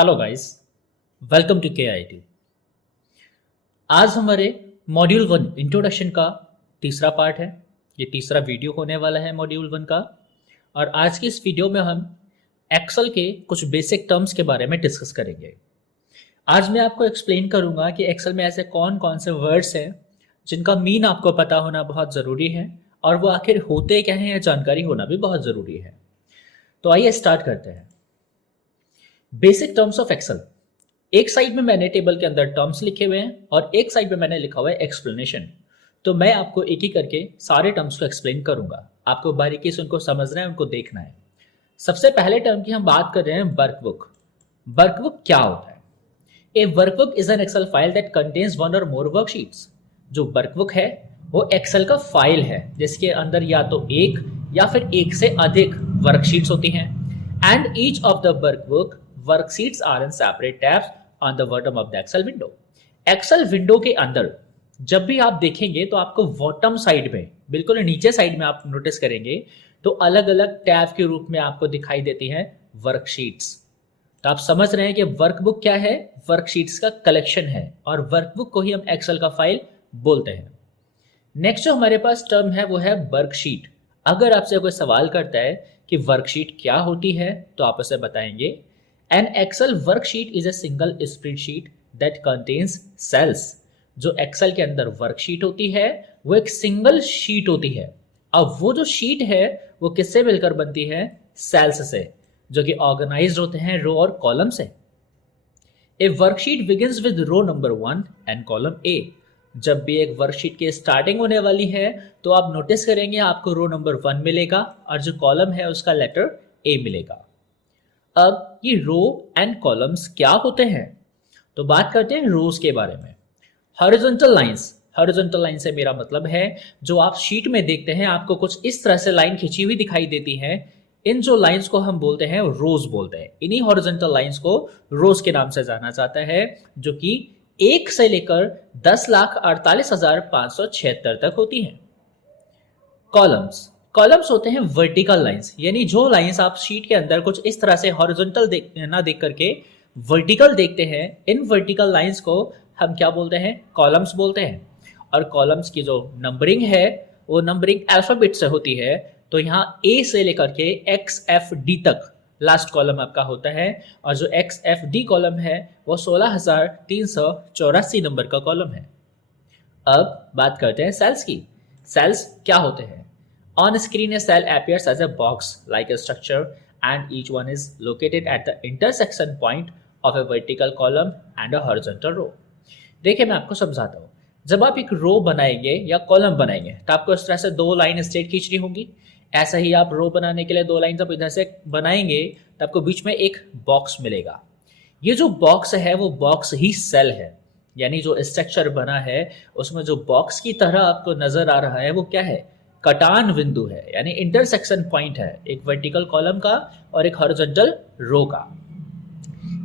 Hello guys, welcome to के। आज हमारे मॉड्यूल 1 इंट्रोडक्शन का तीसरा पार्ट है। ये तीसरा वीडियो होने वाला है मॉड्यूल 1 का। और आज की इस वीडियो में हम एक्सेल के कुछ बेसिक टर्म्स के बारे में डिस्कस करेंगे। आज मैं आपको एक्सप्लेन करूंगा कि एक्सेल में ऐसे कौन कौन से वर्ड्स हैं जिनका मीन आपको पता होना बहुत ज़रूरी है और वो आखिर होते क्या हैं, यह जानकारी होना भी बहुत ज़रूरी है। तो आइए स्टार्ट करते हैं। Basic terms of Excel. एक साइड में मैंने टेबल के अंदर टर्म्स लिखे हुए हैं और एक साइड में मैंने लिखा हुआ है एक्सप्लेनेशन। तो मैं आपको एक ही करके सारे टर्म्स को एक्सप्लेन करूंगा। आपको बारीकी से उनको समझना है, उनको देखना है। सबसे पहले टर्म की हम बात कर रहे हैं वर्कबुक। वर्कबुक क्या होता है? A workbook is an Excel file that contains one or more worksheets. जो वर्कबुक है वो एक्सेल का फाइल है जिसके अंदर या तो एक या फिर एक से अधिक वर्कशीट्स होती हैं। And each of the workbook worksheets are in separate tabs on the bottom of the Excel window. Excel window के अंदर जब भी आप देखेंगे तो आपको बॉटम साइड में, बिल्कुल नीचे साइड में आप नोटिस करेंगे तो अलग अलग टैब के रूप में आपको दिखाई देती हैं वर्कशीट्स। तो आप समझ रहे हैं कि वर्कबुक क्या है? वर्कशीट्स का कलेक्शन है और वर्कबुक को ही हम एक्सेल का फाइल बोलते हैं। नेक्स्ट जो हमारे पास टर्म है वो है वर्कशीट। अगर आपसे कोई सवाल करता है कि वर्कशीट क्या होती है तो आप उसे बताएंगे, an Excel worksheet is a single spreadsheet that contains cells. जो एक्सेल के अंदर वर्कशीट होती है वो एक सिंगल शीट होती है। अब वो जो शीट है वो किससे मिलकर बनती है? सेल्स से, जो कि ऑर्गेनाइज्ड होते हैं रो और कॉलम से। A worksheet begins with row number 1 and column A. जब भी एक वर्कशीट की स्टार्टिंग होने वाली है तो आप नोटिस करेंगे आपको रो नंबर 1 मिलेगा और जो कॉलम है उसका लेटर ए मिलेगा। अब ये रो एंड कॉलम्स क्या होते हैं? तो बात करते हैं रोज के बारे में। Horizontal lines. हॉरिजॉन्टल लाइन से मेरा मतलब है जो आप शीट में देखते हैं आपको कुछ इस तरह से लाइन खींची हुई दिखाई देती है। इन जो लाइंस को हम बोलते हैं रोज बोलते हैं। इन्हीं हॉरिजॉन्टल लाइंस को रोज के नाम से जाना जाता है, जो कि 1 से लेकर 10,48,576 तक होती हैं। कॉलम्स। कॉलम्स होते हैं वर्टिकल लाइंस, यानी जो लाइंस आप शीट के अंदर कुछ इस तरह से हॉरिजॉन्टल ना देख करके वर्टिकल देखते हैं, इन वर्टिकल लाइंस को हम क्या बोलते हैं? कॉलम्स बोलते हैं। और कॉलम्स की जो नंबरिंग है वो नंबरिंग अल्फाबेट से होती है। तो यहाँ ए से लेकर के XFD तक लास्ट कॉलम आपका होता है और जो XFD कॉलम है वो 16,384 नंबर का कॉलम है। अब बात करते हैं सेल्स की। सेल्स क्या होते हैं? On screen a cell appears as a box like a structure and each one is located at the intersection point of a vertical column and a horizontal row। देखिए मैं आपको समझाता हूँ। जब आप एक रो बनाएंगे या कॉलम बनाएंगे तो आपको इस तरह से 2 लाइन स्ट्रेट खींचनी होगी। ऐसा ही आप रो बनाने के लिए 2 लाइन जब इधर से बनाएंगे तो आपको बीच में एक बॉक्स मिलेगा। ये जो बॉक्स है वो बॉक्स ही सेल है, यानी जो स्ट्रक्चर बना है उसमें जो बॉक्स की तरह आपको नजर आ रहा है वो क्या है? कटान बिंदु है, यानी इंटरसेक्शन पॉइंट है एक वर्टिकल कॉलम का और एक हॉरिजॉन्टल रो का।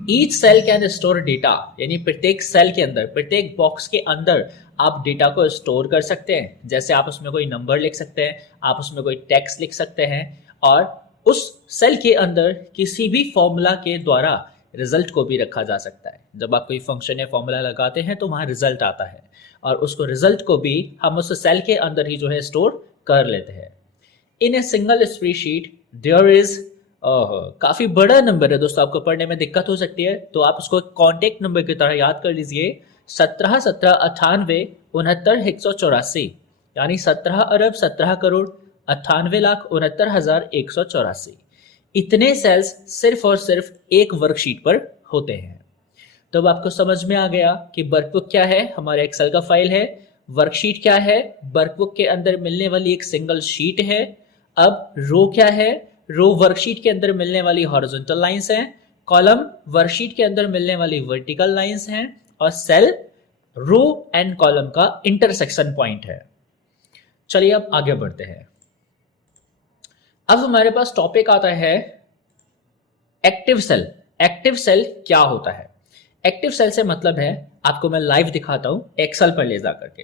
Each cell can store data, यानी प्रत्येक सेल के अंदर, प्रत्येक बॉक्स के अंदर आप डेटा को स्टोर कर सकते हैं। जैसे आप उसमें कोई नंबर लिख सकते हैं, आप उसमें कोई टेक्स्ट लिख सकते हैं और उस सेल के अंदर किसी भी फॉर्मूला के द्वारा रिजल्ट को भी रखा जा सकता है। जब आप कोई फंक्शन या फॉर्मूला लगाते हैं तो वहाँ रिजल्ट आता है और उसको रिजल्ट को भी हम उस सेल के अंदर ही जो है स्टोर कर लेते हैं। In a single spreadsheet there is, काफी बड़ा नंबर है दोस्तों, आपको पढ़ने में दिक्कत हो सकती है तो आप उसको कॉन्टेक्ट नंबर की तरह याद कर लीजिए। 17 17 98 69 184, यानी 17 अरब 17 करोड़ 98 लाख 69,184। इतने सेल्स सिर्फ और सिर्फ एक वर्कशीट पर होते हैं। तो अब आपको समझ में आ गया कि वर्कबुक क्या है, हमारे एक्सेल का फाइल है। वर्कशीट क्या है? वर्कबुक के अंदर मिलने वाली एक सिंगल शीट है। अब रो क्या है? रो वर्कशीट के अंदर मिलने वाली हॉरिजॉन्टल लाइंस हैं। कॉलम वर्कशीट के अंदर मिलने वाली वर्टिकल लाइंस हैं और सेल रो एंड कॉलम का इंटरसेक्शन पॉइंट है। चलिए अब आगे बढ़ते हैं। अब हमारे पास टॉपिक आता है एक्टिव सेल। एक्टिव सेल क्या होता है? एक्टिव सेल से मतलब है, आपको मैं लाइव दिखाता हूं एक्सेल पर ले जाकर के।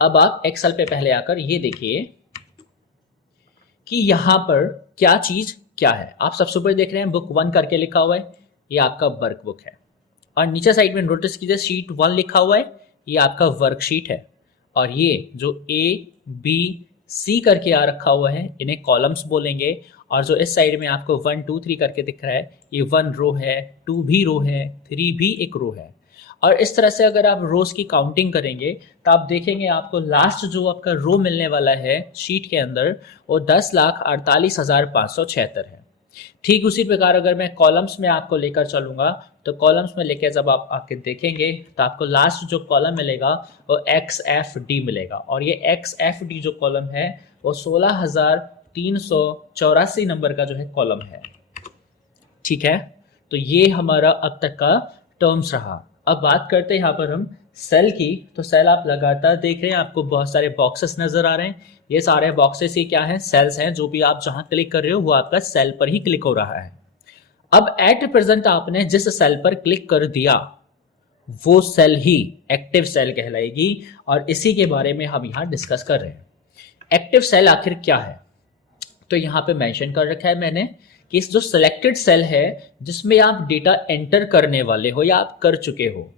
अब आप एक्सेल पे पहले आकर ये देखिए कि यहां पर क्या चीज क्या है। आप सबसे ऊपर देख रहे हैं बुक 1 करके लिखा हुआ है। ये आपका वर्कबुक है। और नीचे साइड में नोटिस कीजिए शीट 1 लिखा हुआ है, ये आपका वर्कशीट है। और ये जो A B C करके आ रखा हुआ है इन्हें कॉलम्स बोलेंगे। और जो इस साइड में आपको 1 2 3 करके दिख रहा है ये 1 रो है, 2 भी रो है, 3 भी एक रो है। और इस तरह से अगर आप रोज की काउंटिंग करेंगे तो आप देखेंगे आपको लास्ट जो आपका रो मिलने वाला है शीट के अंदर वो 10,48,576 है। ठीक उसी प्रकार अगर मैं कॉलम्स में आपको लेकर चलूंगा तो कॉलम्स में लेकर जब आप आके देखेंगे तो आपको लास्ट जो कॉलम मिलेगा वो XFD मिलेगा। और ये XFD जो कॉलम है वो 16,384 नंबर का जो है कॉलम है। ठीक है, तो ये हमारा अब तक का टर्म्स रहा। अब बात करते हैं यहाँ पर हम सेल की। तो सेल आप लगातार देख रहे हैं, आपको बहुत सारे बॉक्सेस नजर आ रहे हैं। ये सारे बॉक्सेस ही क्या है, सेल्स हैं। जो भी आप जहां क्लिक कर रहे हो वो आपका सेल पर ही क्लिक हो रहा है। अब एट प्रेजेंट आपने जिस सेल पर क्लिक कर दिया वो सेल ही एक्टिव सेल कहलाएगी। और इसी के बारे में हम यहाँ डिस्कस कर रहे हैं। एक्टिव सेल आखिर क्या है, तो यहाँ पे मेंशन कर रखा है मैंने कि इस जो सिलेक्टेड सेल है जिसमें आप डेटा एंटर करने वाले हो या आप कर चुके हो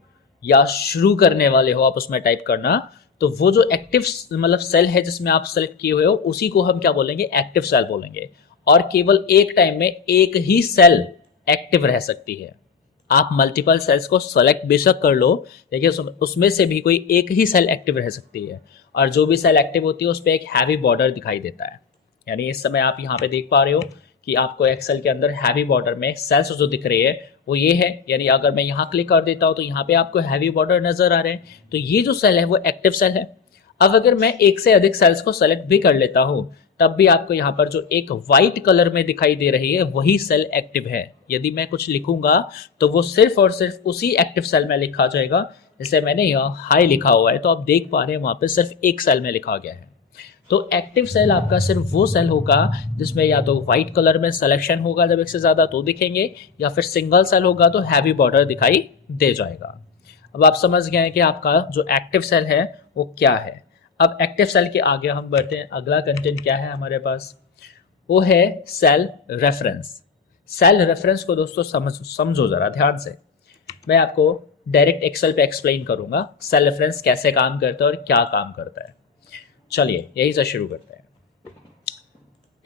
या शुरू करने वाले हो आप उसमें टाइप करना, तो वो जो एक्टिव मतलब सेल है जिसमें आप सेलेक्ट किए हुए हो उसी को हम क्या बोलेंगे, एक्टिव सेल बोलेंगे। और केवल एक टाइम में एक ही सेल एक्टिव रह सकती है। आप मल्टीपल सेल्स को सेलेक्ट बेशक कर लो लेकिन उसमें से भी कोई एक ही सेल एक्टिव रह सकती है। और जो भी सेल एक्टिव होती है उस पर एक हैवी बॉर्डर दिखाई देता है। यानी इस समय आप यहाँ पे देख पा रहे हो कि आपको एक्सेल के अंदर हैवी बॉर्डर में सेल्स जो दिख रही है वो ये है। यानी अगर मैं यहाँ क्लिक कर देता हूँ तो यहाँ पे आपको हैवी बॉर्डर नजर आ रहे हैं, तो ये जो सेल है वो एक्टिव सेल है। अब अगर मैं एक से अधिक सेल्स को सेलेक्ट भी कर लेता हूँ तब भी आपको यहाँ पर जो एक व्हाइट कलर में दिखाई दे रही है वही सेल एक्टिव है। यदि मैं कुछ लिखूंगा तो वो सिर्फ और सिर्फ उसी एक्टिव सेल में लिखा जाएगा। जैसे मैंने यहाँ हाई लिखा हुआ है तो आप देख पा रहे हैं वहां पर सिर्फ एक सेल में लिखा गया है। तो एक्टिव सेल आपका सिर्फ वो सेल होगा जिसमें या तो व्हाइट कलर में सिलेक्शन होगा जब एक से ज्यादा तो दिखेंगे, या फिर सिंगल सेल होगा तो हैवी बॉर्डर दिखाई दे जाएगा। अब आप समझ गए हैं कि आपका जो एक्टिव सेल है वो क्या है। अब एक्टिव सेल के आगे हम बढ़ते हैं। अगला कंटेंट क्या है हमारे पास, वो है सेल रेफरेंस। सेल रेफरेंस को दोस्तों समझो जरा ध्यान से। मैं आपको डायरेक्ट एक्सेल पे एक्सप्लेन करूंगा सेल रेफरेंस कैसे काम करता है और क्या काम करता है। चलिए यही से शुरू करते हैं।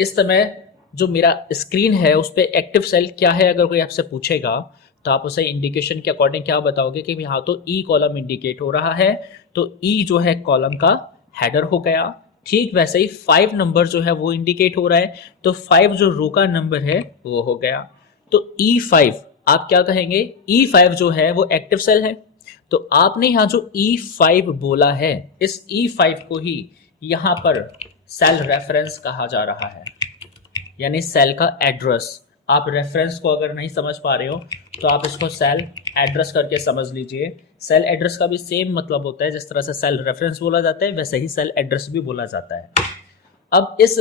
इस समय जो मेरा स्क्रीन है उस पर एक्टिव सेल क्या है अगर कोई आपसे पूछेगा तो आप उसे इंडिकेशन के अकॉर्डिंग क्या बताओगे कि यहाँ तो ई कॉलम इंडिकेट हो रहा है, तो ई जो है कॉलम का हेडर हो गया। ठीक वैसे ही 5 नंबर जो है वो इंडिकेट हो रहा है, तो 5 जो रो का नंबर है वो हो गया। तो E5 आप क्या कहेंगे, E5 जो है वो एक्टिव सेल है। तो आपने यहाँ जो E5 बोला है इस E5 को ही यहाँ पर सेल रेफरेंस कहा जा रहा है, यानी सेल का एड्रेस। आप रेफरेंस को अगर नहीं समझ पा रहे हो तो आप इसको सेल एड्रेस करके समझ लीजिए। सेल एड्रेस का भी सेम मतलब होता है, जिस तरह से सेल रेफरेंस बोला जाता है वैसे ही सेल एड्रेस भी बोला जाता है। अब इस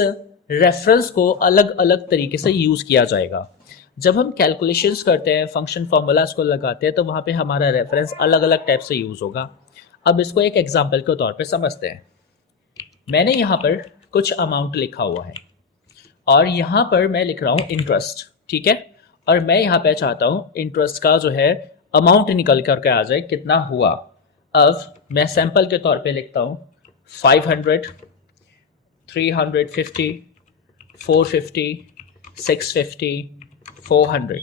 रेफरेंस को अलग अलग तरीके से यूज किया जाएगा। जब हम कैलकुलेशंस करते हैं, फंक्शन फॉर्मूलाज को लगाते हैं, तो वहां पे हमारा रेफरेंस अलग अलग टाइप से यूज होगा। अब इसको एक एग्जाम्पल के तौर पे समझते हैं। मैंने यहाँ पर कुछ अमाउंट लिखा हुआ है और यहाँ पर मैं लिख रहा हूँ इंटरेस्ट, ठीक है। और मैं यहाँ पे चाहता हूँ इंटरेस्ट का जो है अमाउंट निकल करके आ जाए कितना हुआ। अब मैं सैंपल के तौर पे लिखता हूँ 500, 350, 450, 650, 400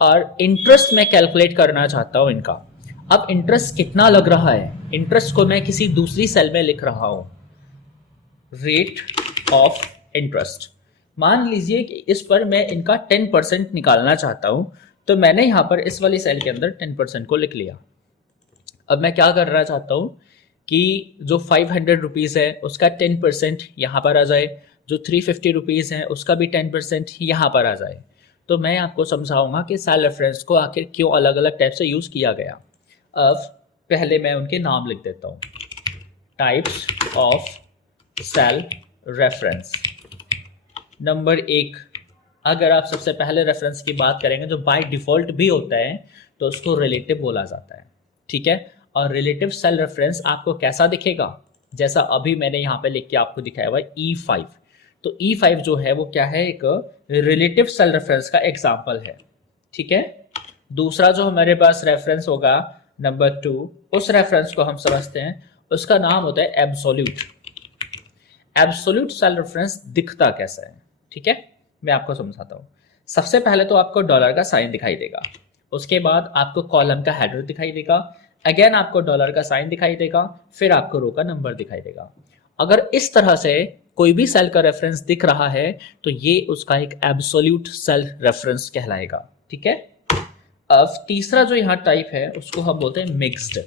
और इंटरेस्ट मैं कैलकुलेट करना चाहता हूँ इनका। अब इंटरेस्ट कितना लग रहा है, इंटरेस्ट को मैं किसी दूसरी सेल में लिख रहा हूँ, रेट ऑफ इंटरेस्ट। मान लीजिए कि इस पर मैं इनका 10% निकालना चाहता हूं, तो मैंने यहां पर इस वाली सेल के अंदर 10% को लिख लिया। अब मैं क्या करना चाहता हूं कि जो 500 रुपीज़ है उसका 10% यहाँ पर आ जाए, जो 350 रुपीज़ है उसका भी 10% यहाँ पर आ जाए। तो मैं आपको समझाऊंगा कि सेल रेफरेंस को आखिर क्यों अलग अलग टाइप से यूज़ किया गया। अब पहले मैं उनके नाम लिख देता हूँ, types of cell reference. Number 1, अगर आप सबसे पहले रेफरेंस की बात करेंगे जो बाय डिफॉल्ट भी होता है तो उसको रिलेटिव बोला जाता है, ठीक है। और रिलेटिव सेल रेफरेंस आपको कैसा दिखेगा, जैसा अभी मैंने यहाँ पे लिख के आपको दिखाया हुआ है E5। तो E5 जो है वो क्या है, एक रिलेटिव सेल रेफरेंस का एग्जाम्पल है, ठीक है। दूसरा जो हमारे पास रेफरेंस होगा नंबर 2, उस रेफरेंस को हम समझते हैं, उसका नाम होता है एब्सोल्यूट। एब्सोल्यूट सेल रेफरेंस दिखता कैसा है, ठीक है, मैं आपको समझाता हूँ। सबसे पहले तो आपको डॉलर का साइन दिखाई देगा, उसके बाद आपको कॉलम का हेडर दिखाई देगा, अगेन आपको डॉलर का साइन दिखाई देगा, फिर आपको रो का नंबर दिखाई देगा। अगर इस तरह से कोई भी सेल का रेफरेंस दिख रहा है तो ये उसका एक एब्सोल्यूट सेल रेफरेंस कहलाएगा, ठीक है। अब तीसरा जो यहाँ टाइप है उसको हम बोलते हैं मिक्स्ड।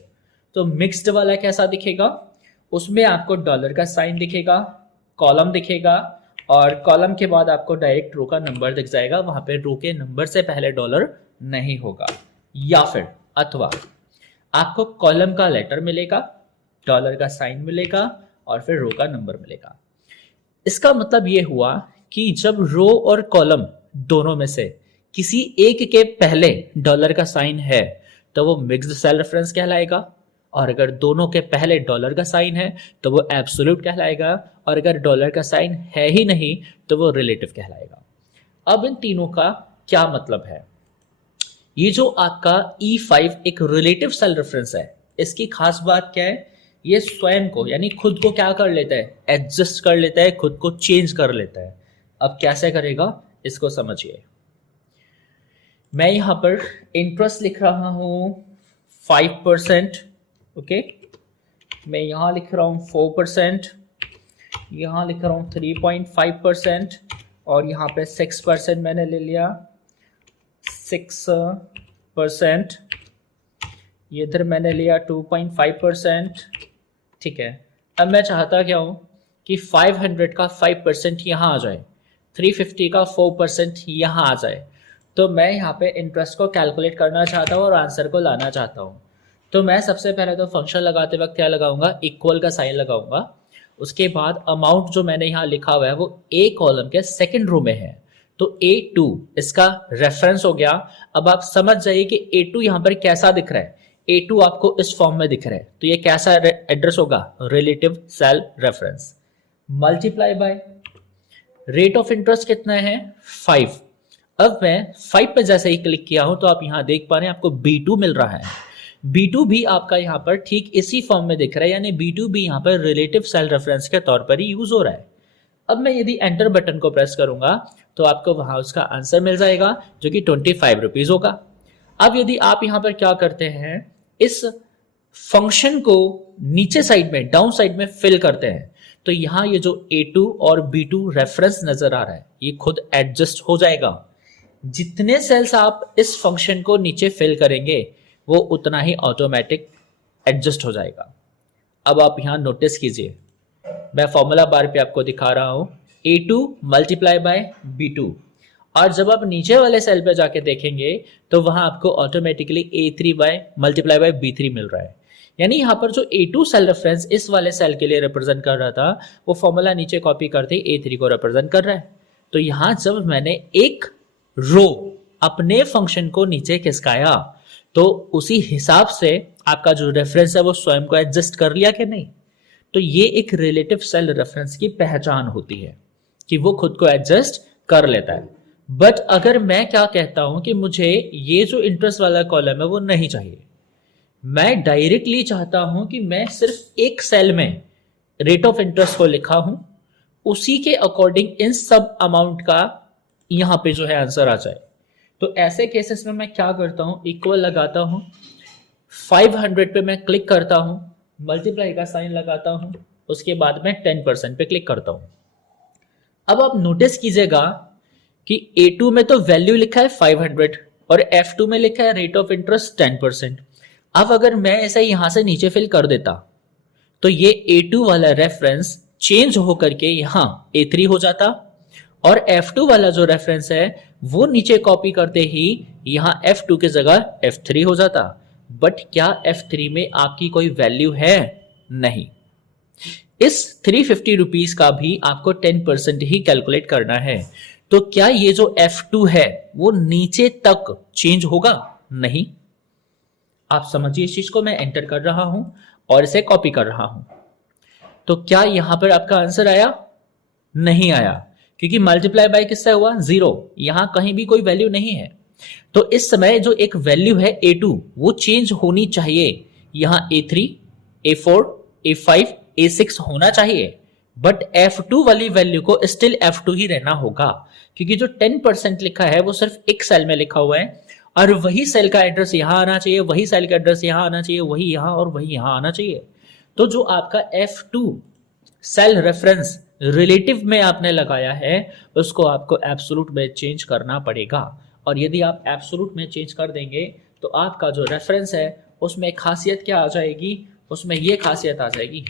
तो मिक्स्ड वाला कैसा दिखेगा, उसमें आपको डॉलर का साइन दिखेगा, कॉलम दिखेगा, और कॉलम के बाद आपको डायरेक्ट रो का नंबर दिख जाएगा, वहां पे रो के नंबर से पहले डॉलर नहीं होगा। या फिर अथवा आपको कॉलम का लेटर मिलेगा, डॉलर का साइन मिलेगा और फिर रो का नंबर मिलेगा। इसका मतलब ये हुआ कि जब रो और कॉलम दोनों में से किसी एक के पहले डॉलर का साइन है तो वो मिक्स्ड सेल रेफरेंस कहलाएगा, और अगर दोनों के पहले डॉलर का साइन है तो वो एब्सोल्यूट कहलाएगा, और अगर डॉलर का साइन है ही नहीं तो वो रिलेटिव कहलाएगा। अब इन तीनों का क्या मतलब है, ये जो आपका E5 एक रिलेटिव सेल रेफरेंस है, इसकी खास बात क्या है, ये स्वयं को यानी खुद को क्या कर लेता है, एडजस्ट कर लेता है, खुद को चेंज कर लेता है। अब कैसे करेगा इसको समझिए। मैं यहां पर इंटरेस्ट लिख रहा हूं 5%, ओके, मैं यहां लिख रहा हूं 4%, यहां लिख रहा हूं 3.5%, और यहां पे 6% मैंने ले लिया, 6%, ये इधर मैंने लिया 2.5%, ठीक है। अब मैं चाहता क्या हूं कि 500 का 5% यहां आ जाए, 350 का 4% यहां आ जाए। तो मैं यहाँ पे इंटरेस्ट को कैलकुलेट करना चाहता हूँ और आंसर को लाना चाहता हूँ। तो मैं सबसे पहले तो फंक्शन लगाते वक्त क्या लगाऊंगा, इक्वल का साइन लगाऊंगा। उसके बाद अमाउंट जो मैंने यहाँ लिखा हुआ है वो ए कॉलम के सेकंड रो में है, तो A2 इसका रेफरेंस हो गया। अब आप समझ जाइए कि A2 यहाँ पर कैसा दिख रहा है, A2 आपको इस फॉर्म में दिख रहा है, तो ये कैसा एड्रेस होगा, relative cell reference. Multiply by rate of interest कितना है, 5। अब मैं 5 पे जैसे ही क्लिक किया हूं तो आप यहां देख पा रहे हैं आपको B2 मिल रहा है। B2 भी आपका यहां पर ठीक इसी फॉर्म में दिख रहा है, यानी B2 भी यहां पर रिलेटिव सेल रेफरेंस के तौर पर ही यूज हो रहा है। अब मैं यदि एंटर बटन को प्रेस करूंगा तो आपको वहां उसका आंसर मिल जाएगा जो कि 25 रुपीज होगा। अब यदि आप यहां पर क्या करते हैं, इस फंक्शन को नीचे साइड में डाउन साइड में फिल करते हैं, तो यहां ये जो A2 और B2 रेफरेंस नजर आ रहा है ये खुद एडजस्ट हो जाएगा। जितने सेल्स आप इस फंक्शन को नीचे फिल करेंगे वो उतना ही ऑटोमेटिक एडजस्ट हो जाएगा। अब आप यहां नोटिस कीजिए, मैं फॉर्मूला बार पे आपको दिखा रहा हूं A2 मल्टीप्लाई बाय B2, और जब आप नीचे वाले सेल पे जाके देखेंगे तो वहां आपको automatically A3 by multiply by B3 मिल रहा है। यानी यहाँ पर जो A2 सेल रेफरेंस इस वाले सेल के लिए रिप्रेजेंट कर रहा था वो फॉर्मूला नीचे कॉपी करते ही A3 को रिप्रेजेंट कर रहा है। तो यहां जब मैंने एक रो अपने फंक्शन को नीचे खिसकाया तो उसी हिसाब से आपका जो रेफरेंस है वो स्वयं को एडजस्ट कर लिया कि नहीं। तो ये एक रिलेटिव सेल रेफरेंस की पहचान होती है कि वो खुद को एडजस्ट कर लेता है। बट अगर मैं क्या कहता हूं कि मुझे ये जो इंटरेस्ट वाला कॉलम है वो नहीं चाहिए, मैं डायरेक्टली चाहता हूं कि मैं सिर्फ एक सेल में रेट ऑफ इंटरेस्ट को लिखा हूं, उसी के अकॉर्डिंग इन सब अमाउंट का यहां पे जो है आंसर आ जाए। तो ऐसे केसेस में मैं क्या करता हूं, इक्वल लगाता हूं, 500 पे मैं क्लिक करता हूं, मल्टीप्लाई का साइन लगाता हूं, उसके बाद मैं 10% पे क्लिक करता हूं। अब आप नोटिस कीजिएगा कि A2 में तो वैल्यू लिखा है 500 और F2 में लिखा है रेट ऑफ इंटरेस्ट 10%। अब अगर मैं ऐसा यहां से नीचे फिल कर देता तो ये A2 वाला रेफरेंस चेंज होकर के यहां A3 हो जाता, और F2 वाला जो रेफरेंस है वो नीचे कॉपी करते ही यहां F2 की जगह F3 हो जाता। बट क्या F3 में आपकी कोई वैल्यू है? नहीं। इस 350 रुपीज का भी आपको 10% ही कैलकुलेट करना है। तो क्या ये जो F2 है वो नीचे तक चेंज होगा? नहीं। आप समझिए इस चीज को, मैं एंटर कर रहा हूं और इसे कॉपी कर रहा हूं। तो क्या यहां पर आपका आंसर आया? नहीं आया, क्योंकि मल्टीप्लाई बाय किससे हुआ? 0। यहां कहीं भी कोई वैल्यू नहीं है। तो इस समय जो एक वैल्यू है A2 वो चेंज होनी चाहिए, यहां A3, A4, A5, A6 होना चाहिए, बट F2 वाली वैल्यू को स्टिल F2 ही रहना होगा, क्योंकि जो 10% लिखा है वो सिर्फ एक सेल में लिखा हुआ है और वही सेल का एड्रेस यहां आना चाहिए, वही सेल का एड्रेस यहां आना चाहिए, वही यहां और वही यहां आना चाहिए। तो जो आपका F2 सेल रेफरेंस रिलेटिव में आपने लगाया है उसको आपको एब्सोल्यूट में चेंज करना पड़ेगा, और यदि आप एब्सोल्यूट में चेंज कर देंगे तो आपका जो रेफरेंस है उसमें खासियत क्या आ जाएगी, उसमें ये खासियत आ जाएगी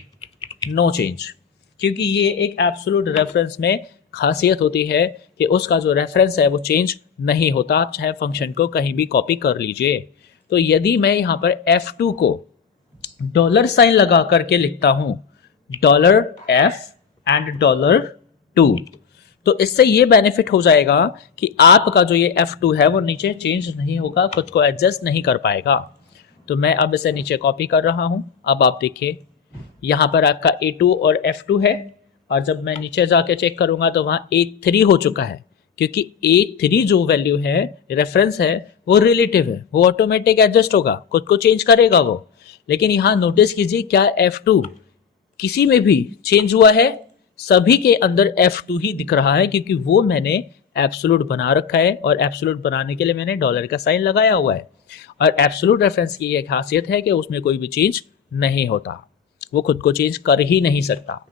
नो चेंज, क्योंकि ये एक एब्सोल्यूट रेफरेंस में खासियत होती है कि उसका जो रेफरेंस है वो चेंज नहीं होता, आप चाहे फंक्शन को कहीं भी कॉपी कर लीजिए। तो यदि मैं यहाँ पर F2 को डॉलर साइन लगा करके लिखता हूं $F एंड $2, तो इससे ये बेनिफिट हो जाएगा कि आपका जो ये F2 है वो नीचे चेंज नहीं होगा, खुद को एडजस्ट नहीं कर पाएगा। तो मैं अब इसे नीचे कॉपी कर रहा हूं। अब आप देखिए यहां पर आपका A2 और F2 है, और जब मैं नीचे जाके चेक करूंगा तो वहां A3 हो चुका है, क्योंकि A3 जो वैल्यू है रेफरेंस है वो रिलेटिव है, वो ऑटोमेटिक एडजस्ट होगा, खुद को चेंज करेगा वो। लेकिन यहां नोटिस कीजिए क्या F2 किसी में भी चेंज हुआ है, सभी के अंदर F2 ही दिख रहा है, क्योंकि वो मैंने एब्सोल्यूट बना रखा है और एब्सोल्यूट बनाने के लिए मैंने डॉलर का साइन लगाया हुआ है। और एब्सोल्यूट रेफरेंस की ये खासियत है कि उसमें कोई भी चेंज नहीं होता, वो खुद को चेंज कर ही नहीं सकता।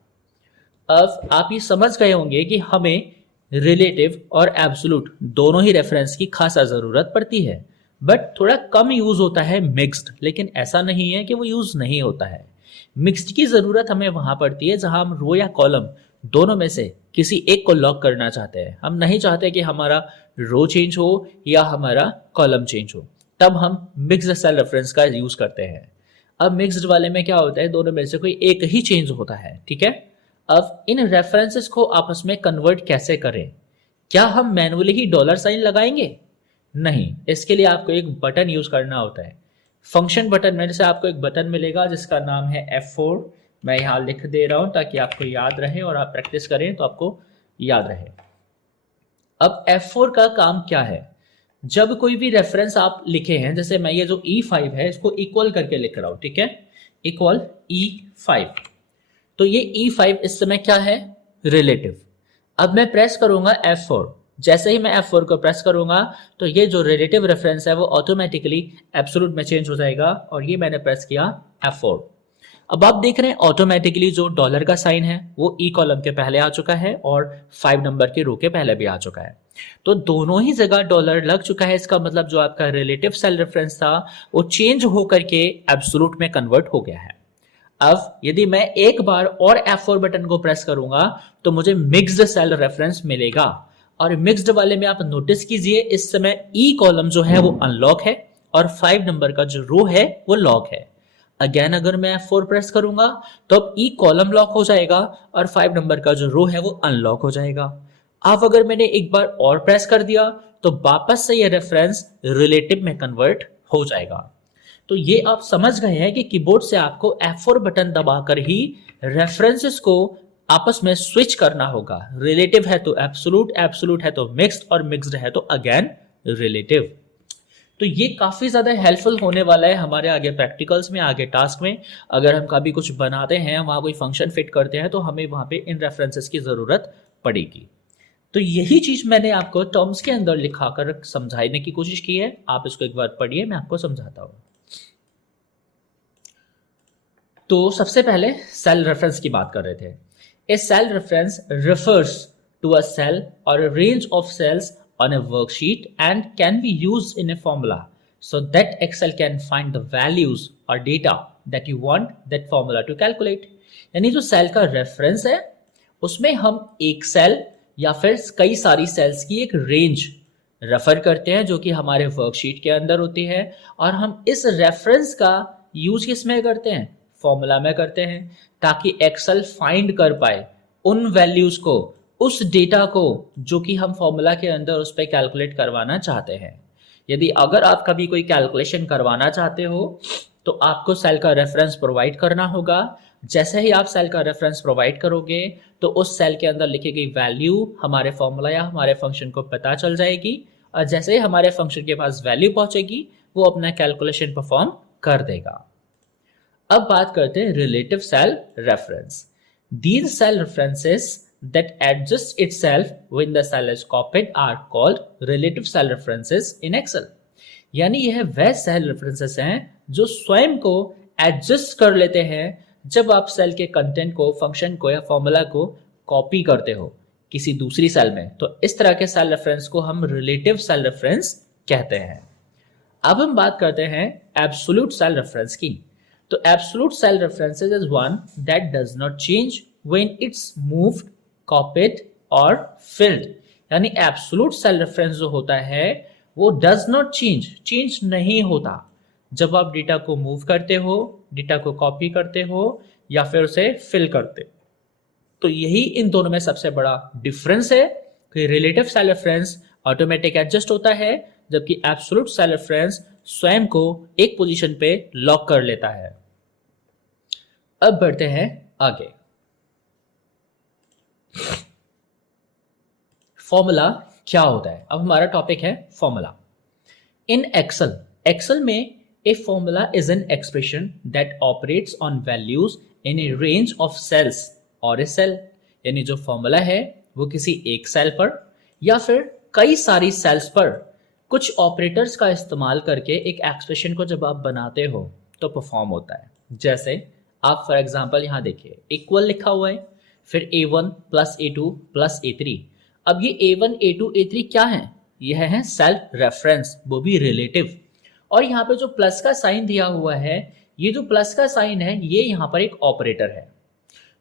अब आप ये समझ गए होंगे कि हमें रिलेटिव और एब्सोल्यूट दोनों ही रेफरेंस की खासा जरूरत पड़ती है, बट थोड़ा कम यूज होता है मिक्स्ड, लेकिन ऐसा नहीं है कि वो यूज नहीं होता है। मिक्स्ड की जरूरत हमें वहां पड़ती है जहां हम रो या कॉलम दोनों में से किसी एक को लॉक करना चाहते हैं। हम नहीं चाहते कि हमारा रो चेंज हो या हमारा कॉलम चेंज हो, तब हम मिक्स्ड सेल रेफरेंस का यूज करते हैं। अब मिक्स्ड वाले में क्या होता है, दोनों में से कोई एक ही चेंज होता है, ठीक है। अब इन रेफरेंसेस को आपस में कन्वर्ट कैसे करें? क्या हम मैनुअली ही डॉलर साइन लगाएंगे? नहीं, इसके लिए आपको एक बटन यूज करना होता है, फंक्शन बटन। मेरे से आपको एक बटन मिलेगा जिसका नाम है F4। मैं यहाँ लिख दे रहा हूं ताकि आपको याद रहे और आप प्रैक्टिस करें तो आपको याद रहे। अब F4 का काम क्या है? जब कोई भी रेफरेंस आप लिखे हैं, जैसे मैं ये जो E5 है इसको इक्वल करके लिख रहा हूं, ठीक है, इक्वल E5, तो ये E5 इस समय क्या है, रिलेटिव। अब मैं प्रेस करूंगा F4, जैसे ही मैं F4 को प्रेस करूंगा तो ये जो रिलेटिव रेफरेंस है वो ऑटोमेटिकली एब्सोल्यूट में चेंज हो जाएगा, और ये मैंने प्रेस किया F4। अब आप देख रहे हैं ऑटोमेटिकली जो डॉलर का साइन है वो ई कॉलम के पहले आ चुका है और 5 नंबर के रो के पहले भी आ चुका है, तो दोनों ही जगह डॉलर लग चुका है। इसका मतलब जो आपका रिलेटिव सेल रेफरेंस था वो चेंज होकर के एब्सोल्यूट में कन्वर्ट हो गया है। अब यदि मैं एक बार और F4 बटन को प्रेस करूंगा तो मुझे मिक्स्ड सेल रेफरेंस मिलेगा, और मिक्स्ड वाले में आप नोटिस कीजिए इस समय ई कॉलम जो है वो अनलॉक है और 5 नंबर का जो रो है वो लॉक है। अगेन अगर मैं F4 प्रेस करूंगा तो अब ई कॉलम लॉक हो जाएगा और 5 नंबर का जो रो है वो अनलॉक हो जाएगा। अब अगर मैंने एक बार और प्रेस कर दिया तो वापस से ये रेफरेंस रिलेटिव में कन्वर्ट हो जाएगा। तो ये आप समझ गए हैं कि कीबोर्ड से आपको F4 बटन दबाकर ही रेफरेंसेस को आपस में स्विच करना होगा। रिलेटिव है तो एब्सोल्यूट, एब्सोल्यूट है तो मिक्स्ड, और मिक्स्ड है तो अगेन रिलेटिव। तो ये काफी ज्यादा हेल्पफुल होने वाला है हमारे आगे प्रैक्टिकल्स में, आगे टास्क में। अगर हम कभी कुछ बनाते हैं, वहां कोई फंक्शन फिट करते हैं, तो हमें वहां पे इन रेफरेंसेस की जरूरत पड़ेगी। तो यही चीज मैंने आपको टर्म्स के अंदर लिखाकर समझाने की कोशिश की है। आप इसको एक बार पढ़िए, मैं आपको समझाता हूं। तो सबसे पहले सेल रेफरेंस की बात कर रहे थे। A cell reference refers to a cell or a range of cells on a worksheet and can be used in a formula so that Excel can find the values or data that you want that formula to calculate। यानी जो cell का reference है उसमें हम एक cell या फिर कई सारी सेल्स की एक रेंज रेफर करते हैं जो कि हमारे वर्कशीट के अंदर होती है, और हम इस रेफरेंस का यूज किस में करते हैं, फॉर्मूला में करते हैं, ताकि एक्सेल फाइंड कर पाए उन वैल्यूज को, उस डेटा को जो कि हम फॉर्मूला के अंदर उस पर कैलकुलेट करवाना चाहते हैं। यदि अगर आप कभी कोई कैलकुलेशन करवाना चाहते हो तो आपको सेल का रेफरेंस प्रोवाइड करना होगा। जैसे ही आप सेल का रेफरेंस प्रोवाइड करोगे तो उस सेल के अंदर लिखी गई वैल्यू हमारे फॉर्मूला या हमारे फंक्शन को पता चल जाएगी, और जैसे ही हमारे फंक्शन के पास वैल्यू पहुंचेगी वो अपना कैलकुलेशन परफॉर्म कर देगा। अब बात करते हैं relative cell reference. These cell references that adjust itself when the cell is copied are called relative cell references in Excel। यानी यह वह सेल रेफरेंसेस हैं जो स्वयं को एडजस्ट कर लेते हैं जब आप सेल के कंटेंट को, फंक्शन को या फॉर्मूला को कॉपी करते हो किसी दूसरी सेल में। तो इस तरह के सेल रेफरेंस को हम रिलेटिव सेल रेफरेंस कहते हैं। अब हम बात करते हैं एब्सोल्यूट सेल रेफरेंस की। तो absolute cell references is one that does not change when it's moved, copied or filled. यानी एब्सोल्यूट सेल रेफरेंस जो होता है वो डज नॉट चेंज नहीं होता जब आप डेटा को मूव करते हो, डेटा को कॉपी करते हो या फिर उसे फिल करते। तो यही इन दोनों में सबसे बड़ा डिफरेंस है कि relative cell reference automatic adjust होता है जबकि एब्सोल्यूट सेल रेफरेंस स्वयं को एक पोजीशन पे लॉक कर लेता है। अब बढ़ते हैं आगे। फॉर्मूला क्या होता है? अब हमारा टॉपिक है फॉर्मूला। इन एक्सेल में a formula is an expression that operates on values in a range of cells or a cell. यानी जो फॉर्मूला है वो किसी एक सेल पर या फिर कई सारी सेल्स पर कुछ ऑपरेटर्स का इस्तेमाल करके एक एक्सप्रेशन को जब आप बनाते हो तो परफॉर्म होता है। जैसे आप फॉर एग्जांपल यहाँ देखिए, इक्वल लिखा हुआ है, फिर a1 plus a2 plus a3। अब ये a1 a2 a3 क्या है? यह है सेल रेफरेंस, वो भी रिलेटिव। और यहाँ पे जो प्लस का साइन दिया हुआ है, ये जो प्लस का साइन है ये यहाँ पर एक ऑपरेटर है।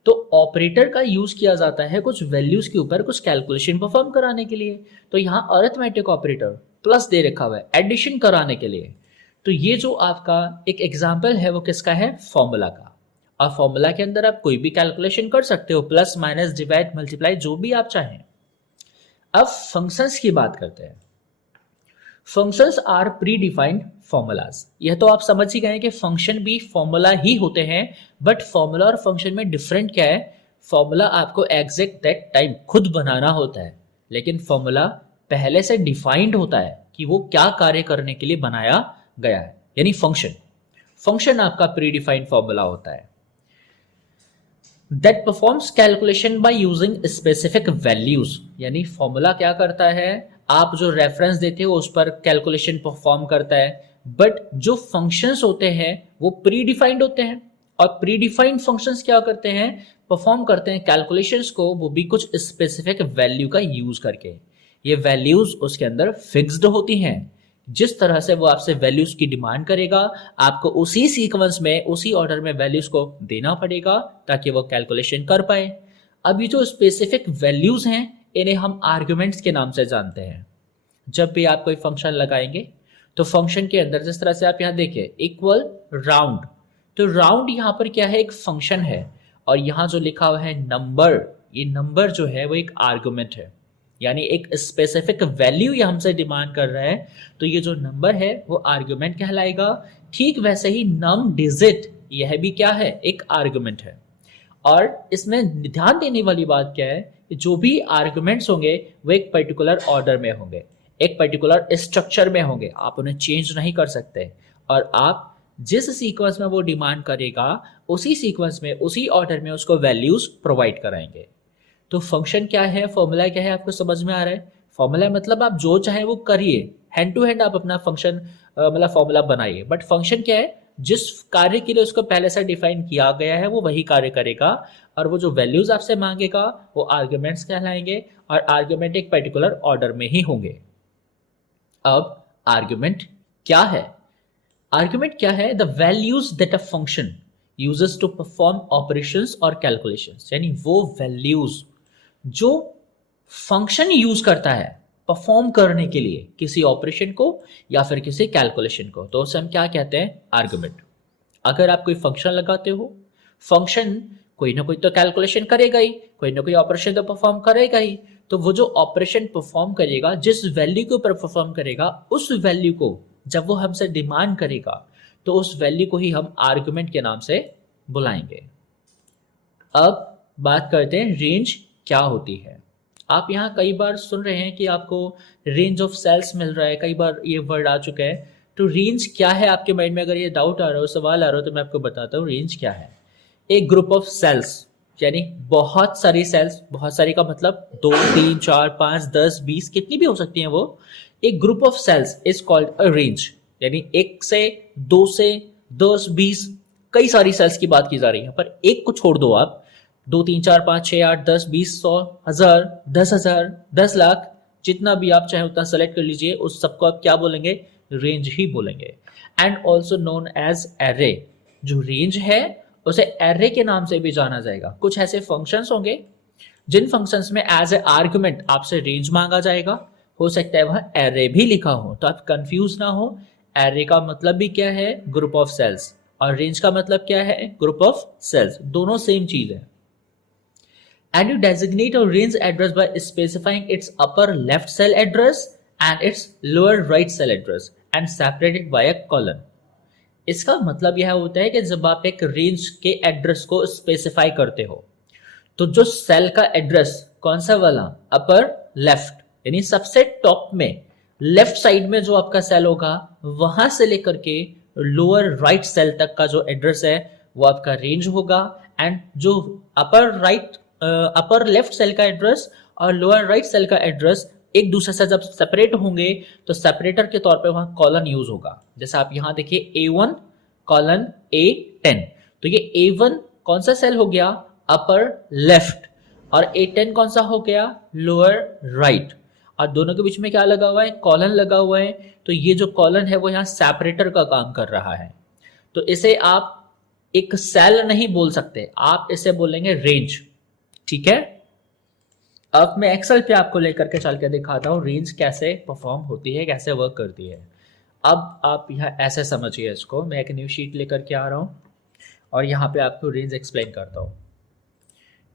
तो ऑपरेटर का यूज किया जाता है कुछ वैल्यूज के ऊपर कुछ कैलकुलेशन परफॉर्म कराने के लिए। तो यहाँ अरिथमेटिक ऑपरेटर प्लस दे रखा हुआ है एडिशन कराने के लिए। तो ये जो आपका एक एग्जाम्पल है वो किसका है? फॉर्मूला का। और फॉर्मूला के अंदर आप कोई भी कैलकुलेशन कर सकते हो, प्लस माइनस डिवाइड मल्टीप्लाई जो भी आप चाहें। अब फंक्शंस की बात करते हैं। Functions are predefined formulas. यह तो आप समझ ही गए कि फंक्शन भी फॉर्मूला ही होते हैं, बट फॉर्मूला और फंक्शन में डिफरेंट क्या है? फॉर्मूला आपको एग्जैक्ट दैट टाइम खुद बनाना होता है, लेकिन फॉर्मूला पहले से डिफाइंड होता है कि वो क्या कार्य करने के लिए बनाया गया है। यानी फंक्शन आपका प्री डिफाइंड फॉर्मूला होता है that performs calculation by using specific values. यानी फॉर्मूला क्या करता है? आप जो रेफरेंस देते हो उस पर कैलकुलेशन परफॉर्म करता है, बट जो फंक्शंस होते हैं वो प्री डिफाइंड होते हैं। और प्री डिफाइंड फंक्शंस क्या करते हैं? परफॉर्म करते हैं कैलकुलेशंस को, वो भी कुछ स्पेसिफिक वैल्यू का यूज करके। ये वैल्यूज उसके अंदर फिक्स्ड होती हैं। जिस तरह से वो आपसे वैल्यूज की डिमांड करेगा, आपको उसी सीक्वेंस में, उसी ऑर्डर में वैल्यूज को देना पड़ेगा ताकि वो कैलकुलेशन कर पाए। अब ये जो स्पेसिफिक वैल्यूज हैं इन्हें हम आर्ग्यूमेंट्स के नाम से जानते हैं। जब भी आप कोई फंक्शन लगाएंगे तो फंक्शन के अंदर जिस तरह से आप यहाँ देखिए इक्वल राउंड, तो राउंड यहाँ पर क्या है? एक फंक्शन है। और यहाँ जो लिखा हुआ है नंबर, ये नंबर जो है वो एक आर्गुमेंट है, यानी एक स्पेसिफिक वैल्यू ये हमसे डिमांड कर रहा है। तो ये जो नंबर है वो आर्गुमेंट कहलाएगा। ठीक वैसे ही नम डिजिट, यह भी क्या है? एक आर्गुमेंट है। और इसमें ध्यान देने वाली बात क्या है? जो भी आर्गुमेंट्स होंगे वो एक पर्टिकुलर ऑर्डर में होंगे, एक पर्टिकुलर स्ट्रक्चर में होंगे, आप उन्हें चेंज नहीं कर सकते। और आप जिस सीक्वेंस में वो डिमांड करेगा उसी सीक्वेंस में, उसी ऑर्डर में उसको वैल्यूज प्रोवाइड कराएंगे। तो फंक्शन क्या है, फॉर्मूला क्या है, आपको समझ में आ रहा है? फॉर्मूला मतलब आप जो चाहे वो करिए, हैंड टू हैंड आप अपना फंक्शन मतलब फॉर्मूला बनाइए। बट फंक्शन क्या है? जिस कार्य के लिए उसको पहले से डिफाइन किया गया है वो वही कार्य करेगा, और वो जो वैल्यूज आपसे मांगेगा वो आर्ग्यूमेंट्स कहलाएंगे, और आर्ग्यूमेंट एक पर्टिकुलर ऑर्डर में ही होंगे। अब आर्ग्यूमेंट क्या है? आर्ग्यूमेंट क्या है? The values that a function uses to perform operations or calculations. यानी वो वैल्यूज जो फंक्शन यूज करता है परफॉर्म करने के लिए किसी ऑपरेशन को या फिर किसी कैलकुलेशन को, तो उसे हम क्या कहते हैं? आर्गुमेंट। अगर आप कोई फंक्शन लगाते हो, फंक्शन कोई ना कोई तो कैलकुलेशन करेगा ही, कोई ना कोई ऑपरेशन तो परफॉर्म करेगा ही। तो वो जो ऑपरेशन परफॉर्म करेगा, जिस वैल्यू के ऊपर परफॉर्म करेगा, उस वैल्यू को जब वो हमसे डिमांड करेगा तो उस वैल्यू को ही हम आर्गुमेंट के नाम से बुलाएंगे। अब बात करते हैं रेंज क्या होती है। आप यहाँ कई बार सुन रहे हैं कि आपको रेंज ऑफ सेल्स मिल रहा है, कई बार ये वर्ड आ चुका है। तो रेंज क्या है आपके माइंड में, अगर ये डाउट आ रहा हो, सवाल आ रहा हो, तो मैं आपको बताता हूँ रेंज क्या है। एक ग्रुप ऑफ सेल्स, यानी बहुत सारी सेल्स, बहुत सारी का मतलब 2 3 4 5 10 20 कितनी भी हो सकती हैं वो। एक group of cells is called a range, यानी 1 से 2 से 10 20 कई सारी सेल्स की बात की जा रही है, पर एक को छोड़ दो आप। 2 3 4 5 6 8 10 20 100 1000 10,000 10 लाख, जितना भी आप चाहे उतना सेलेक्ट कर लीजिए, उस सबको आप क्या बोलेंगे, रेंज ही बोलेंगे। And also known as array, जो रेंज है उसे एरे के नाम से भी जाना जाएगा। कुछ ऐसे फंक्शंस होंगे जिन फंक्शंस में एज ए आर्गुमेंट आपसे रेंज मांगा जाएगा, हो सकता है वह एरे भी लिखा हो, तो आप कंफ्यूज ना हो। एरे का मतलब भी क्या है, ग्रुप ऑफ सेल्स, और रेंज का मतलब क्या है, ग्रुप ऑफ सेल्स, दोनों सेम चीज है। And you designate a range address by specifying its upper left cell address and its lower right cell address and separate it by a colon। इसका मतलब यह होता है कि जब आप एक रेंज के एड्रेस को स्पेसिफाई करते हो, तो जो सेल का एड्रेस कौन सा वाला, अपर लेफ्ट, यानी सबसे टॉप में लेफ्ट साइड में जो आपका सेल होगा, वहां से लेकर के लोअर राइट सेल तक का जो एड्रेस है वो आपका रेंज होगा। एंड जो अपर लेफ्ट सेल का एड्रेस और लोअर राइट सेल का एड्रेस एक दूसरे से जब सेपरेट होंगे, तो सेपरेटर के तौर पे वहां कॉलन यूज होगा। जैसे आप यहां देखिए A1 कॉलन A10, तो ये A1 कौन सा सेल हो गया, अपर लेफ्ट, और A10 कौन सा हो गया, लोअर राइट, और दोनों के बीच में क्या लगा हुआ है, कॉलन लगा हुआ है। तो ये जो कॉलन है वो यहाँ सेपरेटर का काम कर रहा है। तो इसे आप एक सेल नहीं बोल सकते, आप इसे बोलेंगे रेंज, ठीक है। अब मैं एक्सेल पे आपको लेकर के चल के दिखाता हूँ रेंज कैसे परफॉर्म होती है, कैसे वर्क करती है। अब आप यहाँ ऐसे समझिए इसको, मैं एक न्यू शीट लेकर के आ रहा हूँ और यहाँ पे आपको रेंज एक्सप्लेन करता हूँ।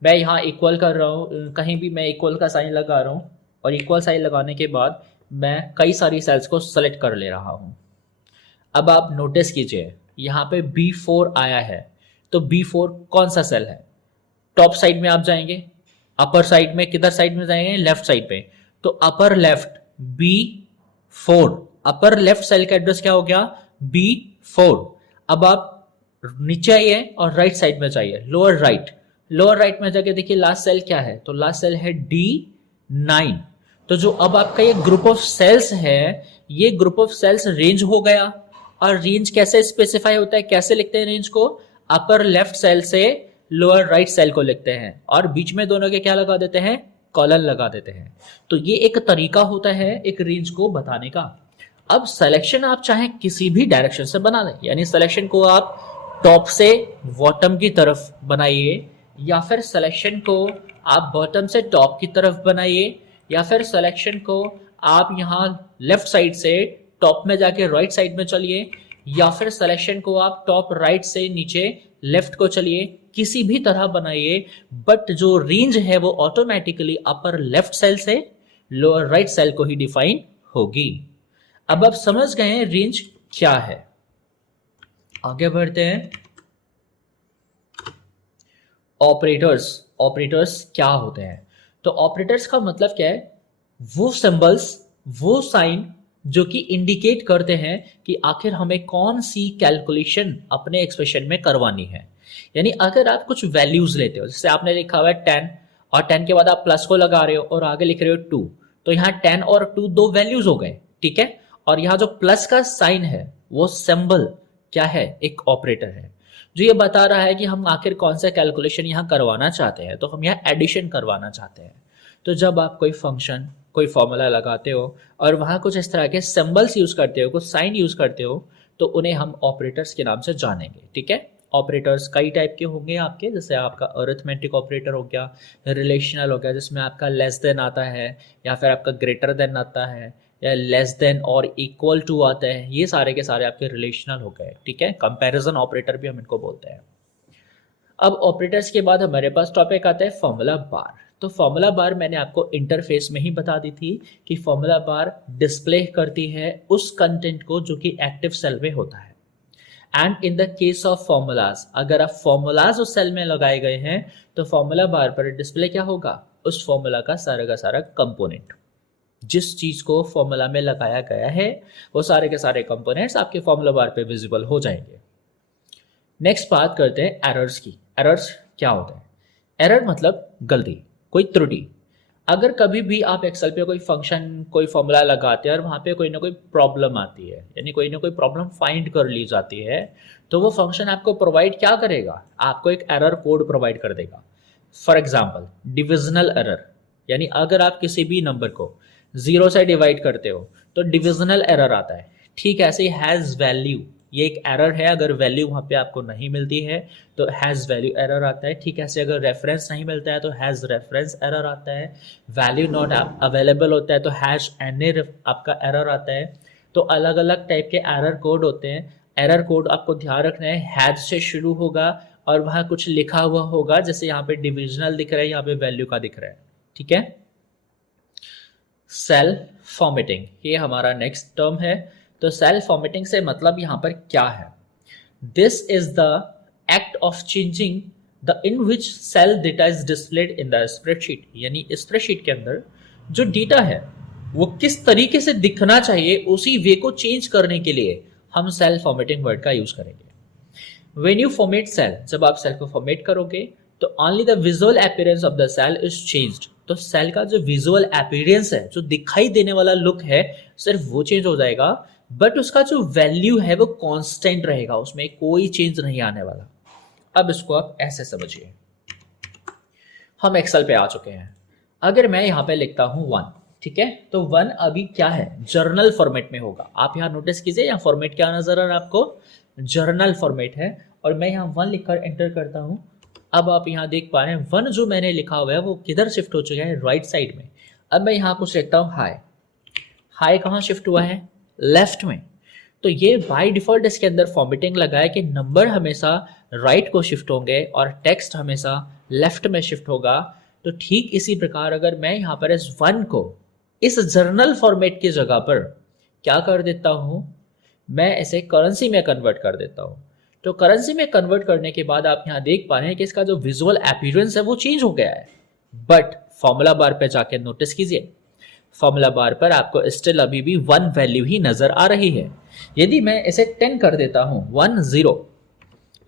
मैं यहाँ इक्वल कर रहा हूँ, कहीं भी मैं इक्वल का साइन लगा रहा हूँ, और इक्वल साइन लगाने के बाद मैं कई सारी सेल्स को सेलेक्ट कर ले रहा हूँ। अब आप नोटिस कीजिए यहाँ पे B4 आया है, तो B4 कौन सा सेल है, टॉप साइड में आप जाएंगे, अपर साइड में किधर साइड में जाएंगे, लेफ्ट साइड पे, तो upper left B4, upper left cell का एड्रेस क्या हो गया, B4। अब आप नीचे आइए और राइट साइड में जाइए, लोअर राइट, लोअर राइट में जाके देखिए लास्ट सेल क्या है, तो लास्ट सेल है D9। तो जो अब आपका ये ग्रुप ऑफ सेल्स है, ये ग्रुप ऑफ सेल्स रेंज हो गया। और रेंज कैसे स्पेसिफाई होता है, कैसे लिखते हैं रेंज को, अपर लेफ्ट सेल से लोअर राइट सेल को लिखते हैं, और बीच में दोनों के क्या लगा देते हैं, कॉलन लगा देते हैं। तो ये एक तरीका होता है एक रेंज को बताने का। अब सिलेक्शन आप चाहे किसी भी डायरेक्शन से बना लें, यानी सिलेक्शन को आप टॉप से बॉटम की तरफ बनाइए, या फिर सिलेक्शन को आप बॉटम से टॉप की तरफ बनाइए, या फिर सिलेक्शन को आप यहाँ लेफ्ट साइड से टॉप में जाके राइट साइड में चलिए, या फिर सिलेक्शन को आप टॉप राइट से नीचे लेफ्ट को चलिए, किसी भी तरह बनाइए, बट जो रेंज है वो ऑटोमेटिकली अपर लेफ्ट सेल से लोअर राइट सेल को ही डिफाइन होगी। अब आप समझ गए हैं रेंज क्या है, आगे बढ़ते हैं। ऑपरेटर्स, ऑपरेटर्स क्या होते हैं, तो ऑपरेटर्स का मतलब क्या है, वो सिंबल्स, वो साइन जो कि इंडिकेट करते हैं कि आखिर हमें कौन सी कैलकुलेशन अपने एक्सप्रेशन में करवानी है। यानी अगर आप कुछ वैल्यूज लेते हो, जैसे आपने लिखा हुआ है 10, और 10 के बाद आप प्लस को लगा रहे हो और आगे लिख रहे हो 2, तो यहाँ 10 और 2 दो वैल्यूज हो गए, ठीक है। और यहाँ जो प्लस का साइन है वो सिंबल क्या है, एक ऑपरेटर है, जो ये बता रहा है कि हम आखिर कौन सा कैलकुलेशन यहाँ करवाना चाहते हैं। तो हम यहाँ एडिशन करवाना चाहते हैं। तो जब आप कोई फंक्शन, कोई फॉर्मूला लगाते हो और वहाँ कुछ इस तरह के सिंबल्स यूज करते हो, कुछ साइन यूज करते हो, तो उन्हें हम ऑपरेटर्स के नाम से जानेंगे, ठीक है। ऑपरेटर्स कई टाइप के होंगे आपके, जैसे आपका अरिथमेटिक ऑपरेटर हो गया, रिलेशनल हो गया जिसमें आपका लेस देन आता है, या फिर आपका ग्रेटर देन आता है, या लेस देन और इक्वल टू आता है, ये सारे के सारे आपके रिलेशनल हो गए, ठीक है। कंपैरिजन ऑपरेटर भी हम इनको बोलते हैं। अब ऑपरेटर्स के बाद हमारे पास टॉपिक आता है फॉर्मूला बार। तो फॉर्मूला बार मैंने आपको इंटरफेस में ही बता दी थी कि फॉर्मूला बार डिस्प्ले करती है उस कंटेंट को जो कि एक्टिव सेल में होता है। And in the case of formulas, अगर आप फॉर्मूलाज उस सेल में लगाए गए हैं तो फॉर्मूला बार पर डिस्प्ले क्या होगा, उस फॉर्मूला का सारा कंपोनेंट, जिस चीज को फॉर्मूला में लगाया गया है वो सारे के सारे कंपोनेंट्स आपके फॉर्मूला बार पे विजिबल हो जाएंगे। नेक्स्ट बात करते हैं एरर्स की। एरर्स क्या होते हैं? एरर मतलब गलती, कोई त्रुटि। अगर कभी भी आप एक्सेल पे कोई फंक्शन, कोई फॉर्मूला लगाते हैं और वहाँ पे कोई ना कोई प्रॉब्लम आती है, यानी कोई ना कोई प्रॉब्लम फाइंड कर ली जाती है, तो वो फंक्शन आपको प्रोवाइड क्या करेगा? आपको एक एरर कोड प्रोवाइड कर देगा। फॉर एग्जाम्पल डिविजनल एरर, यानी अगर आप किसी भी नंबर को 0 से डिवाइड करते हो तो डिविजनल एरर आता है। ठीक ऐसे ही हैज़ वैल्यू, ये एक एरर है। अगर वैल्यू वहाँ पे आपको नहीं मिलती है तो हैज़ वैल्यू एरर आता है। ठीक ऐसे अगर रेफरेंस नहीं मिलता है तो हैज़ रेफरेंस एरर आता है। वैल्यू नॉट अवेलेबल होता है तो हैश एनी आपका एरर आता है। तो अलग अलग टाइप के एरर कोड होते हैं। एरर कोड आपको ध्यान रखना है, हैज से शुरू होगा और वहाँ कुछ लिखा हुआ होगा, जैसे यहाँ पे डिविजनल दिख रहा है, यहाँ पे वैल्यू का दिख रहा है। ठीक है। सेल फॉर्मेटिंग, ये हमारा नेक्स्ट टर्म है। तो सेल फॉर्मेटिंग से मतलब यहाँ पर क्या है? This is the act of changing the in which cell data is displayed in the spreadsheet, यानी स्प्रेडशीट के अंदर जो डेटा है वो किस तरीके से दिखना चाहिए, उसी वे को चेंज करने के लिए हम सेल फॉर्मेटिंग वर्ड का यूज करेंगे। व्हेन यू फॉर्मेट सेल, जब आप सेल को फॉर्मेट करोगे तो only the visual appearance of the cell is changed. तो सेल का जो विजुअल अपीयरेंस है, जो दिखाई देने वाला लुक है, सिर्फ वो चेंज हो जाएगा, बट उसका जो वैल्यू है वो कांस्टेंट रहेगा, उसमें कोई चेंज नहीं आने वाला। अब इसको आप ऐसे समझिए, हम एक्सेल पे आ चुके हैं। अगर मैं यहाँ पे लिखता हूँ 1, ठीक है, तो 1 अभी क्या है? जर्नल फॉर्मेट में होगा। आप यहाँ नोटिस कीजिए, यहाँ फॉर्मेट क्या नजर आ रहा है आपको? जर्नल फॉर्मेट है। और मैं यहाँ 1 लिखकर एंटर करता हूँ। अब आप यहाँ देख पा रहे हैं 1 जो मैंने लिखा हुआ है वो किधर शिफ्ट हो चुका है? राइट साइड में। अब मैं यहाँ कुछ लिखता हूँ हाई। हाई कहाँ शिफ्ट हुआ है? लेफ्ट में। तो ये बाय डिफॉल्ट इसके अंदर फॉर्मेटिंग लगा है कि नंबर हमेशा राइट को शिफ्ट होंगे और टेक्स्ट हमेशा लेफ्ट में शिफ्ट होगा। तो ठीक इसी प्रकार अगर मैं यहाँ पर इस 1 को इस जर्नल फॉर्मेट की जगह पर क्या कर देता हूँ, मैं इसे करेंसी में कन्वर्ट कर देता हूँ। तो करेंसी में कन्वर्ट करने के बाद आप यहाँ देख पा रहे हैं कि इसका जो विजुअल अपीयरेंस है वो चेंज हो गया है। बट फॉर्मूला बार पे जाके नोटिस कीजिए, फॉर्मूला बार पर आपको स्टिल अभी भी 1 वैल्यू ही नजर आ रही है। यदि मैं इसे 10 कर देता हूं 1 0,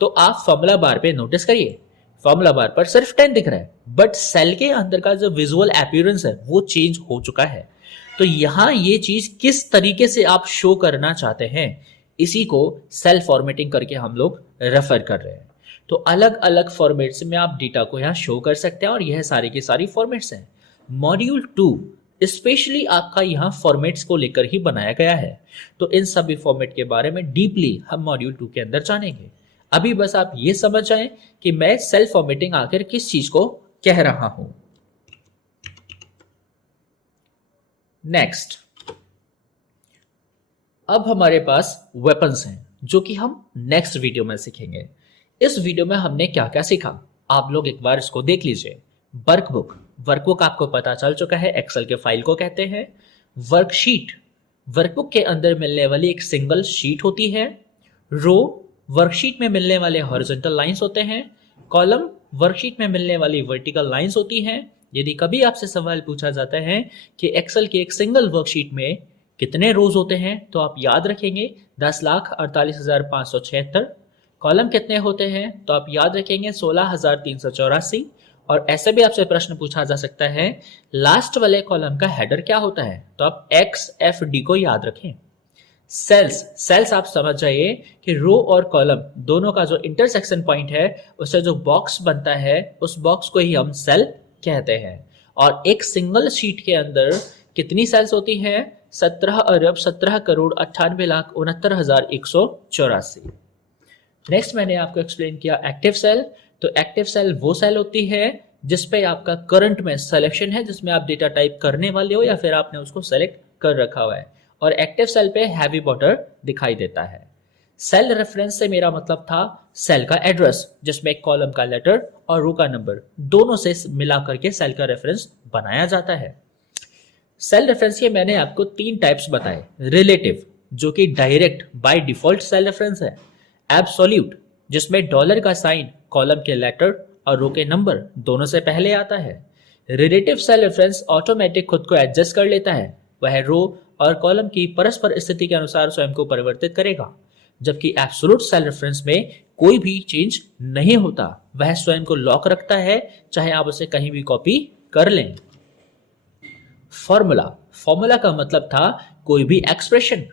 तो आप फॉर्मूला बार पे नोटिस करिए, फॉर्मूला बार पर सिर्फ 10 दिख रहा है, बट सेल के अंदर का जो विजुअल अपीयरेंस है वो चेंज हो चुका है। तो यहां ये चीज किस तरीके से आप शो करना चाहते हैं, इसी को सेल फॉर्मेटिंग करके हम लोग रेफर कर रहे हैं। तो अलग अलग फॉर्मेट्स में आप डेटा को यहाँ शो कर सकते हैं और यह सारी की सारी फॉर्मेट्स हैं। मॉड्यूल 2 स्पेशली आपका यहाँ फॉर्मेट्स को लेकर ही बनाया गया है। तो इन सभी फॉर्मेट के बारे में डीपली हम मॉड्यूल 2 के अंदर जानेंगे। अभी बस आप ये समझ जाएं कि मैं सेल फॉर्मेटिंग आखिर किस चीज को कह रहा हूं। नेक्स्ट, अब हमारे पास वेपन्स हैं जो कि हम नेक्स्ट वीडियो में सीखेंगे। इस वीडियो में हमने क्या क्या सीखा, आप लोग एक बार इसको देख लीजिए। वर्कबुक, वर्कबुक आपको पता चल चुका है, एक्सेल के फाइल को कहते हैं। वर्कशीट, वर्कबुक के अंदर मिलने वाली एक सिंगल शीट होती है। रो, वर्कशीट में मिलने वाले हॉरिजॉन्टल लाइंस होते हैं। कॉलम, वर्कशीट में मिलने वाली वर्टिकल लाइंस होती हैं। यदि कभी आपसे सवाल पूछा जाता है कि एक्सेल की एक सिंगल वर्कशीट में कितने रोज होते हैं, तो आप याद रखेंगे 10,48,576। कॉलम कितने होते हैं, तो आप याद रखेंगे 16,384। और ऐसे भी आपसे प्रश्न पूछा जा सकता है लास्ट वाले कॉलम का हेडर क्या होता है, तो आप XFD को याद रखें। सेल्स, सेल्स आप समझ जाइए कि रो और कॉलम दोनों का जो इंटरसेक्शन पॉइंट है, उससे जो बॉक्स बनता है उस बॉक्स को ही हम सेल कहते हैं। और एक सिंगल शीट के अंदर कितनी सेल्स होती है? 17,17,68,69,184। नेक्स्ट मैंने आपको एक्सप्लेन किया एक्टिव सेल। तो एक्टिव सेल वो सेल होती है जिसपे आपका करंट में सिलेक्शन है, जिसमें आप डेटा टाइप करने वाले हो या फिर आपने उसको सेलेक्ट कर रखा हुआ है। और एक्टिव सेल पे हैवी बॉर्डर दिखाई देता है। सेल रेफरेंस से मेरा मतलब था सेल का एड्रेस, जिसमें एक कॉलम का लेटर और रो का नंबर दोनों से मिला करके सेल का रेफरेंस बनाया जाता है। सेल रेफरेंस के मैंने आपको 3 टाइप्स बताए। रिलेटिव, जो कि direct by default cell reference है। एब्सोल्यूट, जिसमें डॉलर का साइन कॉलम के लेटर और रो के नंबर दोनों से पहले आता है। रिलेटिव सेल रेफरेंस ऑटोमेटिक खुद को एडजस्ट कर लेता है, वह रो और कॉलम की परस्पर स्थिति के अनुसार स्वयं को परिवर्तित करेगा, जबकि एब्सोल्यूट सेल रेफरेंस में कोई भी चेंज नहीं होता, वह स्वयं को लॉक रखता है, चाहे आप उसे कहीं भी कॉपी कर लें। फॉर्मूला, फॉर्मूला का मतलब था कोई भी एक्सप्रेशन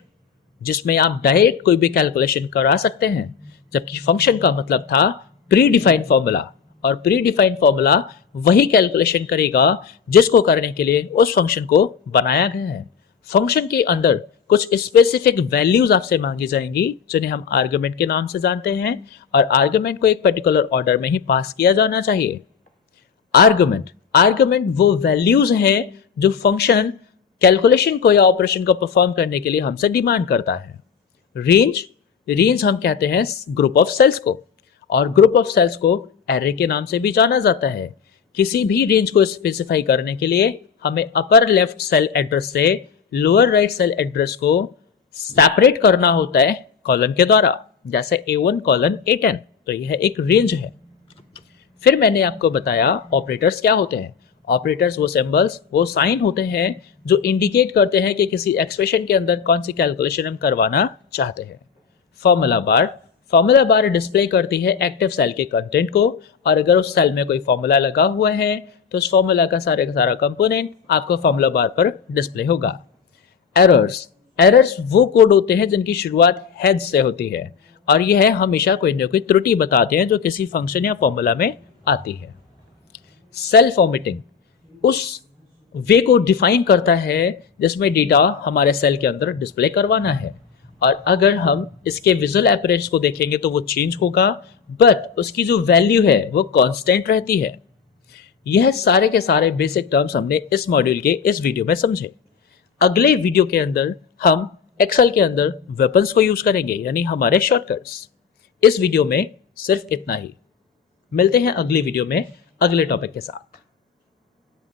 जिसमें आप डायरेक्ट कोई भी कैलकुलेशन करा सकते हैं, जबकि फंक्शन का मतलब था प्री डिफाइंड फॉर्मूला, और प्री डिफाइंड फॉर्मूला वही कैलकुलेशन करेगा जिसको करने के लिए उस फंक्शन को बनाया गया है। फंक्शन के अंदर कुछ स्पेसिफिक वैल्यूज आपसे मांगी जाएंगी जिन्हें हम आर्गुमेंट के नाम से जानते हैं, और आर्गुमेंट को एक पर्टिकुलर ऑर्डर में ही पास किया जाना चाहिए। आर्गुमेंट, आर्गुमेंट वो वैल्यूज हैं जो फंक्शन कैलकुलेशन को या ऑपरेशन को परफॉर्म करने के लिए हमसे डिमांड करता है। रेंज, रेंज हम कहते हैं ग्रुप ऑफ सेल्स को, और ग्रुप ऑफ सेल्स को एरे के नाम से भी जाना जाता है। किसी भी रेंज को स्पेसिफाई करने के लिए हमें अपर लेफ्ट सेल एड्रेस से लोअर राइट सेल एड्रेस को सेपरेट करना होता है कॉलन के द्वारा, जैसे A1 कॉलन A10, तो यह एक रेंज है। फिर मैंने आपको बताया ऑपरेटर्स क्या होते हैं। ऑपरेटर्स वो सिंबल्स, वो साइन होते हैं जो इंडिकेट करते हैं कि किसी एक्सप्रेशन के अंदर कौन सी कैलकुलेशन हम करवाना चाहते हैं। Formula bar, formula bar display करती है एक्टिव सेल के कंटेंट को, और अगर उस सेल में कोई फॉर्मूला लगा हुआ है तो उस फॉर्मूला का सारा कंपोनेंट आपको फॉर्मूला बार पर डिस्प्ले होगा। एरर्स, एरर्स वो कोड होते हैं जिनकी शुरुआत हेड से होती है, और यह हमेशा कोई ना कोई त्रुटि बताते हैं जो किसी फंक्शन या फॉर्मूला में आती है। सेल फॉर्मेटिंग उस वे को डिफाइन करता है जिसमें डेटा हमारे सेल के अंदर डिस्प्ले करवाना है, और अगर हम इसके विजुअल अपीयरेंस को देखेंगे तो वो चेंज होगा, बट उसकी जो वैल्यू है वो कांस्टेंट रहती है। यह सारे के सारे बेसिक टर्म्स हमने इस मॉड्यूल के इस वीडियो में समझे। अगले वीडियो के अंदर हम एक्सेल के अंदर वेपन्स को यूज करेंगे, यानी हमारे शॉर्टकट्स। इस वीडियो में सिर्फ इतना ही। मिलते हैं अगली वीडियो में अगले टॉपिक के साथ।